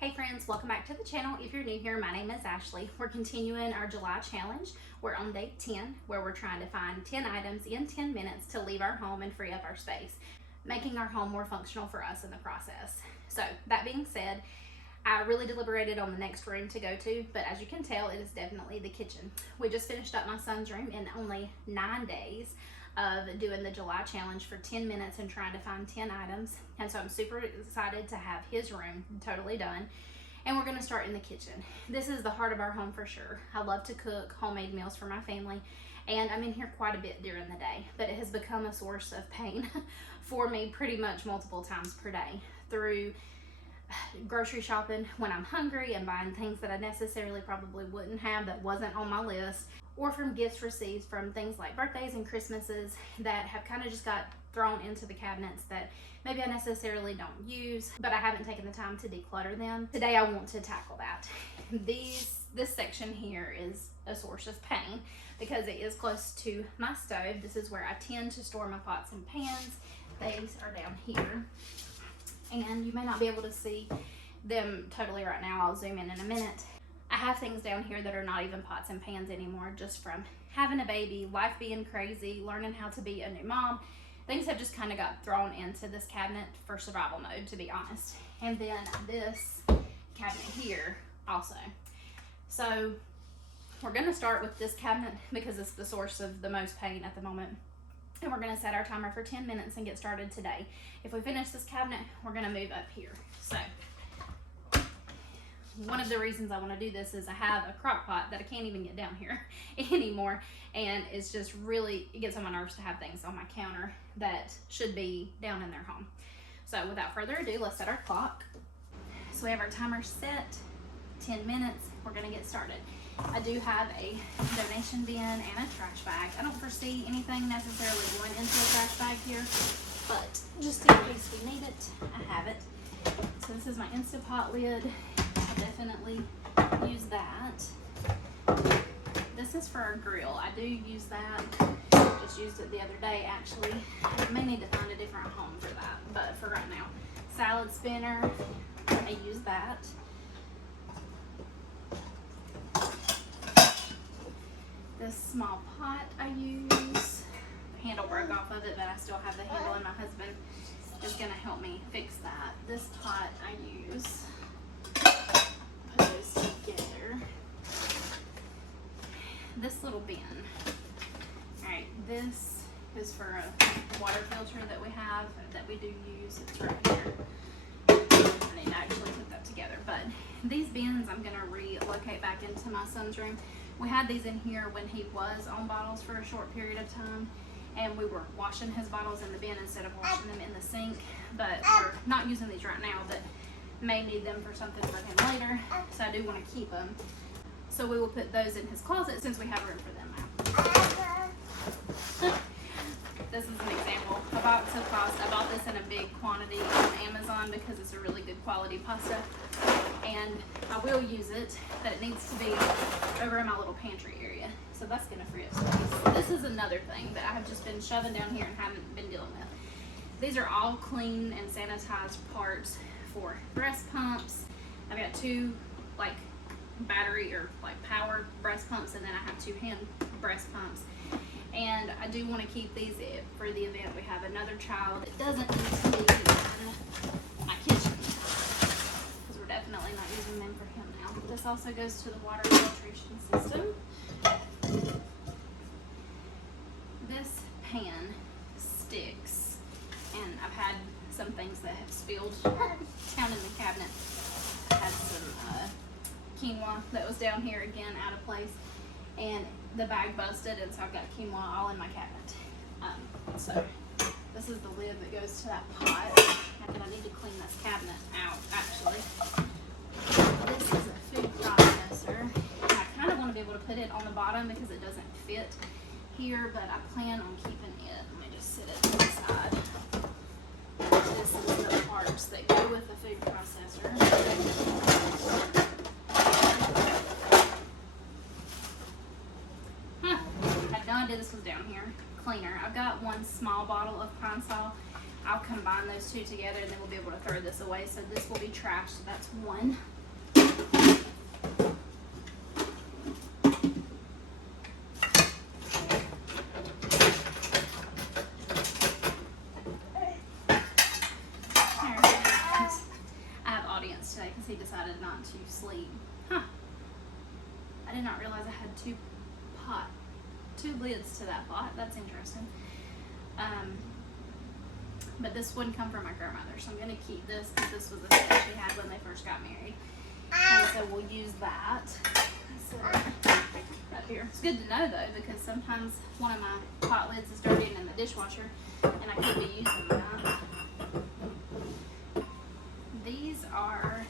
Hey friends, welcome back to the channel. If you're new here, my name is Ashley. We're continuing our July challenge. We're on day 10, where we're trying to find 10 items in 10 minutes to leave our home and free up our space, making our home more functional for us in the process. So that being said, I really deliberated on the next room to go to, but as you can tell, it is definitely the kitchen. We just finished up my son's room in only 9 days of doing the July challenge for 10 minutes and trying to find 10 items. And so I'm super excited to have his room totally done. And we're gonna start in the kitchen. This is the heart of our home for sure. I love to cook homemade meals for my family, and I'm in here quite a bit during the day, but it has become a source of pain for me pretty much multiple times per day through grocery shopping when I'm hungry and buying things that I necessarily probably wouldn't have that wasn't on my list, or from gifts received from things like birthdays and Christmases that have kind of just got thrown into the cabinets that maybe I necessarily don't use, but I haven't taken the time to declutter them. Today I want to tackle that. This section here is a source of pain because it is close to my stove. This is where I tend to store my pots and pans. These are down here, and you may not be able to see them totally right now. I'll zoom in a minute. I have things down here that are not even pots and pans anymore, just from having a baby, life being crazy, learning how to be a new mom. Things have just kind of got thrown into this cabinet for survival mode, to be honest. And then this cabinet here also. So we're gonna start with this cabinet because it's the source of the most pain at the moment. And we're gonna set our timer for 10 minutes and get started today. If we finish this cabinet, we're gonna move up here. So one of the reasons I want to do this is I have a crock pot that I can't even get down here anymore, and it's just really, it gets on my nerves to have things on my counter that should be down in their home. So without further ado, let's set our clock. So we have our timer set, 10 minutes, we're going to get started. I do have a donation bin and a trash bag. I don't foresee anything necessarily going into a trash bag here, but just in case we need it, I have it. So this is my Instapot lid. Definitely use that. This is for our grill. I do use that. Just used it the other day actually. I may need to find a different home for that, but for right now. Salad spinner, I use that. This small pot I use. The handle broke off of it, but I still have the handle, and my husband is gonna help me fix that. This pot I use. Together. This little bin. Alright, this is for a water filter that we have, that we do use. It's right here. I need to actually put that together. But these bins I'm going to relocate back into my son's room. We had these in here when he was on bottles for a short period of time, and we were washing his bottles in the bin instead of washing them in the sink. But we're not using these right now, but may need them for something for him later, so I do want to keep them. So we will put those in his closet since we have room for them now. This is an example. A box of pasta. I bought this in a big quantity on Amazon because it's a really good quality pasta, and I will use it, but it needs to be over in my little pantry area, so that's going to free up space. This is another thing that I have just been shoving down here and haven't been dealing with. These are all clean and sanitized parts for breast pumps. I've got 2 like battery or like power breast pumps, and then I have 2 hand breast pumps. And I do want to keep these for the event we have another child. It doesn't need to be in my kitchen because we're definitely not using them for him now. This also goes to the water filtration system. This pan sticks, and I've had some things that have spilled down in the cabinet. I had some quinoa that was down here again out of place, and the bag busted, and so I've got quinoa all in my cabinet. So this is the lid that goes to that pot, and then I need to clean this cabinet out actually. This is a food processor. I kind of want to be able to put it on the bottom because it doesn't fit here, but I plan on keeping it. Let me just sit it to the side. This is the parts that go with the food processor. I had no idea this was down here. Cleaner. I've got 1 small bottle of Pine Sol. I'll combine those two together and then we'll be able to throw this away. So this will be trash, so that's one. I have audience today because he decided not to sleep. Huh. I did not realize I had two lids to that pot. That's interesting. But this wouldn't come from my grandmother, so I'm going to keep this because this was a set she had when they first got married. And so we'll use that. So, up here. It's good to know though, because sometimes one of my pot lids is dirty and in the dishwasher, and I could be using that. These are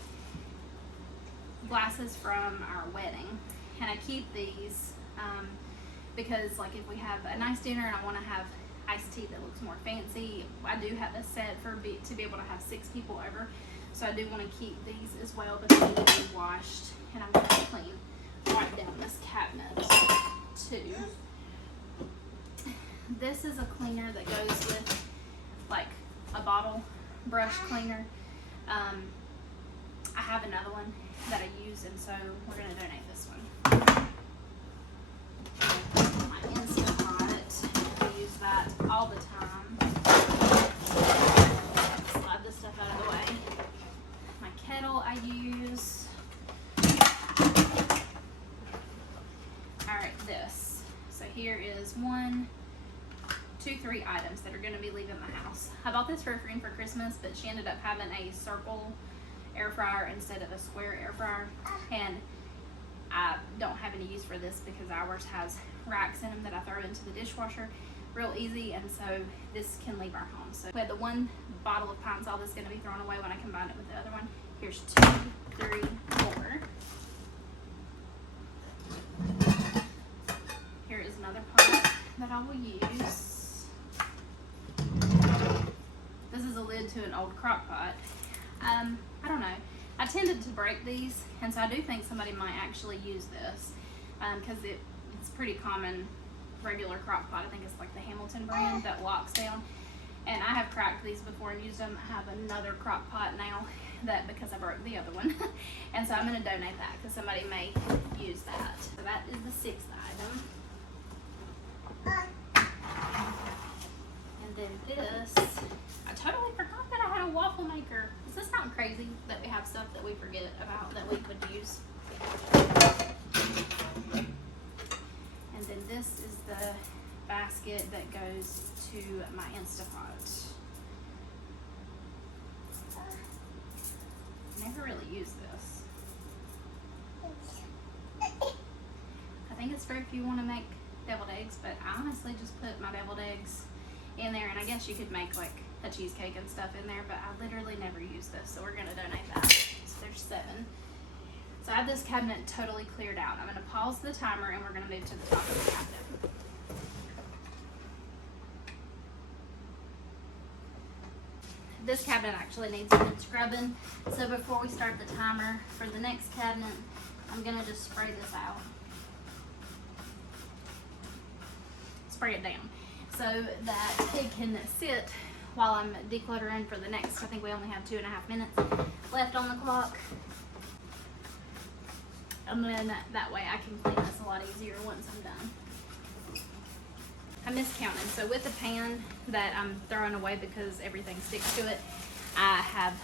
glasses from our wedding, and I keep these because like if we have a nice dinner and I want to have iced tea that looks more fancy, I do have a set to be able to have 6 people over, so I do want to keep these as well, but they need to be washed, and I'm going to wipe down this cabinet too. This is a cleaner that goes with like a bottle brush cleaner. I have another one that I use, and so we're going to donate this one. My Instant Pot, I use that all the time. Slide this stuff out of the way. My kettle I use. Alright, this. So here is 1, 2, 3 items that are going to be leaving the house. I bought this for a friend for Christmas, but she ended up having a circle air fryer instead of a square air fryer, and I don't have any use for this because ours has racks in them that I throw into the dishwasher real easy, and so this can leave our home. So we had the 1 bottle of pine salt that's going to be thrown away when I combine it with the other one. Here's 2, 3, 4. Here is another pot that I will use. This is a lid to an old crock pot. I don't know. I tended to break these, and so I do think somebody might actually use this because it's pretty common regular crock pot. I think it's like the Hamilton brand that locks down. And I have cracked these before and used them. I have another crock pot now because I broke the other one. And so I'm going to donate that because somebody may use that. So that is the 6th item. And then this, I totally forgot that I had a waffle maker. Does this sound crazy that we have stuff that we forget about that we could use? And then this is the basket that goes to my Instapot. Never really use this. I think it's for if you want to make deviled eggs, but I honestly just put my deviled eggs in there, and I guess you could make like a cheesecake and stuff in there, but I literally never use this, so we're going to donate that. So there's 7. So I have this cabinet totally cleared out. I'm going to pause the timer and we're going to move to the top of the cabinet. This cabinet actually needs some scrubbing, so before we start the timer for the next cabinet, I'm going to just spray this out. Spray it down so that it can sit while I'm decluttering for the next, I think we only have 2.5 minutes left on the clock. And then that way I can clean this a lot easier once I'm done. I miscounted. So with the pan that I'm throwing away because everything sticks to it, I have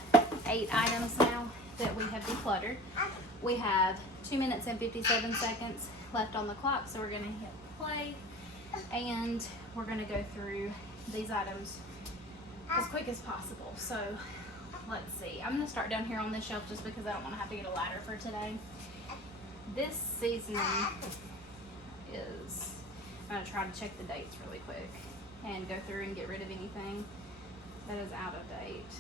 8 items now that we have decluttered. We have 2 minutes and 57 seconds left on the clock, so we're going to hit play and we're going to go through these items as quick as possible. So let's see. I'm going to start down here on this shelf just because I don't want to have to get a ladder for today. This seasoning is, I'm going to try to check the dates really quick and go through and get rid of anything that is out of date.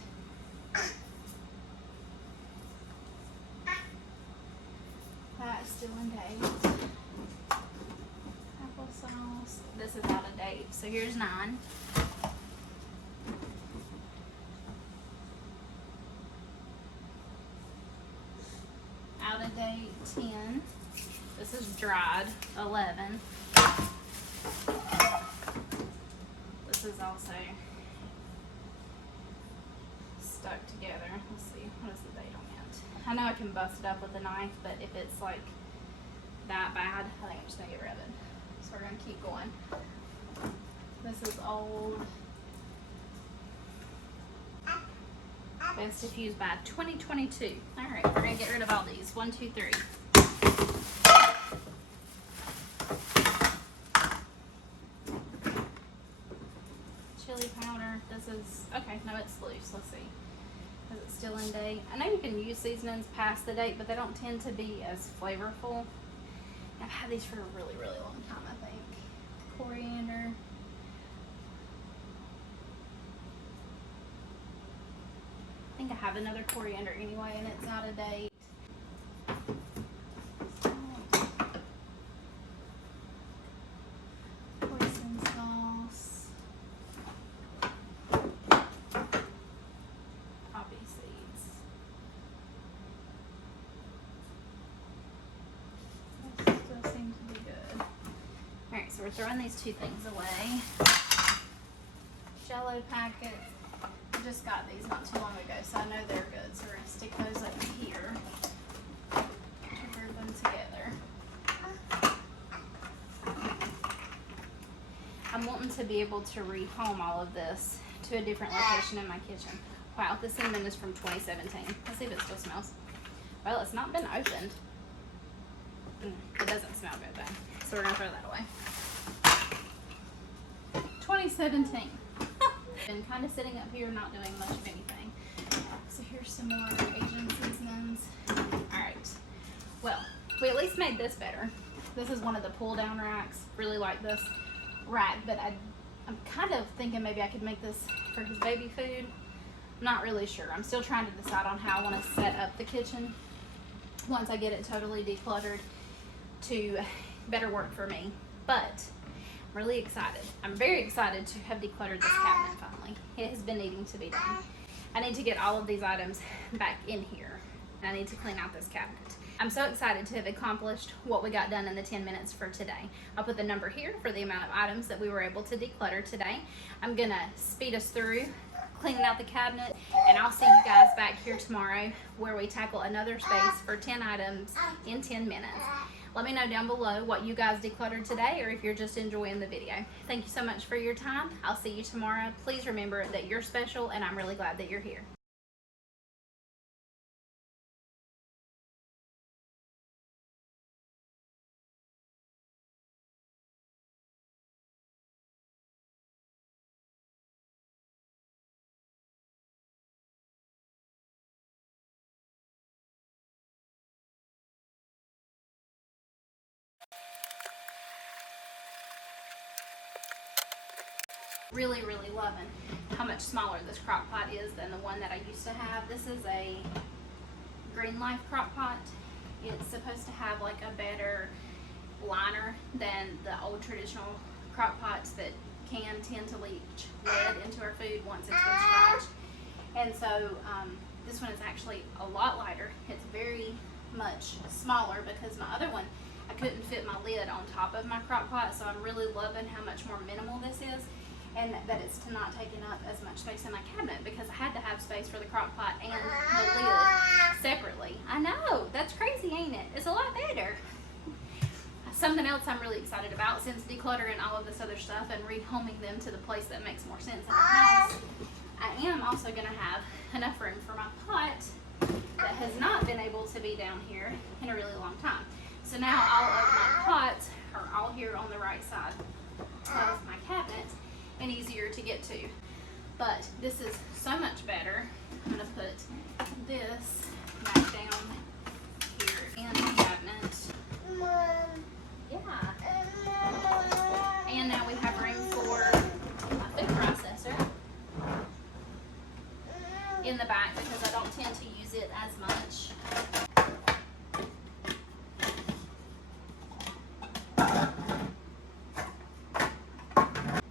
That's still in date. Applesauce. This is out of date. So here's 9. Out of date 10. This is dried 11. This is also stuck together. Let's see, what is the date on it? I know I can bust it up with a knife, but if it's like that bad, I think I'm just gonna get rid of it. So we're gonna keep going. This is old. Best if used by 2022. All right, we're gonna get rid of all these. 1, 2, 3. Chili powder. This is, okay, no, it's loose. Let's see. Is it still in date? I know you can use seasonings past the date, but they don't tend to be as flavorful. I've had these for a really, really long time, I think. Coriander. I think I have another coriander anyway, and it's out of date. Hoisin sauce. Poppy seeds. This still seems to be good. Alright, so we're throwing these 2 things away. Jell-O packets. I just got these not too long ago, so I know they're good. So we're going to stick those up here to group them together. I'm wanting to be able to rehome all of this to a different location in my kitchen. Wow, this cinnamon is from 2017. Let's see if it still smells. Well, it's not been opened. It doesn't smell good though, so we're going to throw that away. 2017. Been kind of sitting up here not doing much of anything. So here's some more Asian seasonings. Alright, well, we at least made this better. This is one of the pull down racks. Really like this rack, but I'm kind of thinking maybe I could make this for his baby food. I'm not really sure. I'm still trying to decide on how I want to set up the kitchen once I get it totally decluttered to better work for me. But really excited. I'm very excited to have decluttered this cabinet finally. It has been needing to be done. I need to get all of these items back in here, and I need to clean out this cabinet. I'm so excited to have accomplished what we got done in the 10 minutes for today. I'll put the number here for the amount of items that we were able to declutter today. I'm gonna speed us through cleaning out the cabinet, and I'll see you guys back here tomorrow where we tackle another space for 10 items in 10 minutes. Let me know down below what you guys decluttered today, or if you're just enjoying the video. Thank you so much for your time. I'll see you tomorrow. Please remember that you're special, and I'm really glad that you're here. Really, really loving how much smaller this crock pot is than the one that I used to have. This is a Green Life crock pot. It's supposed to have like a better liner than the old traditional crock pots that can tend to leach lead into our food once it's been scratched. And so this one is actually a lot lighter. It's very much smaller because my other one, I couldn't fit my lid on top of my crock pot. So I'm really loving how much more minimal this is, and that it's not taking up as much space in my cabinet, because I had to have space for the crock pot and the lid separately. I know, that's crazy, ain't it? It's a lot better. Something else I'm really excited about, since decluttering all of this other stuff and rehoming them to the place that makes more sense in the house, I am also going to have enough room for my pot that has not been able to be down here in a really long time. So now all of my pots are all here on the right side of my cabinet and easier to get to. But this is so much better. I'm going to put this back down here in the cabinet. Yeah. And now we have room for my food processor in the back, because I don't tend to use it as much.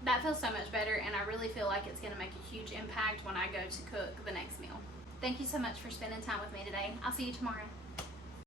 That feels so much better, and I really feel like it's going to make a huge impact when I go to cook the next meal. Thank you so much for spending time with me today. I'll see you tomorrow.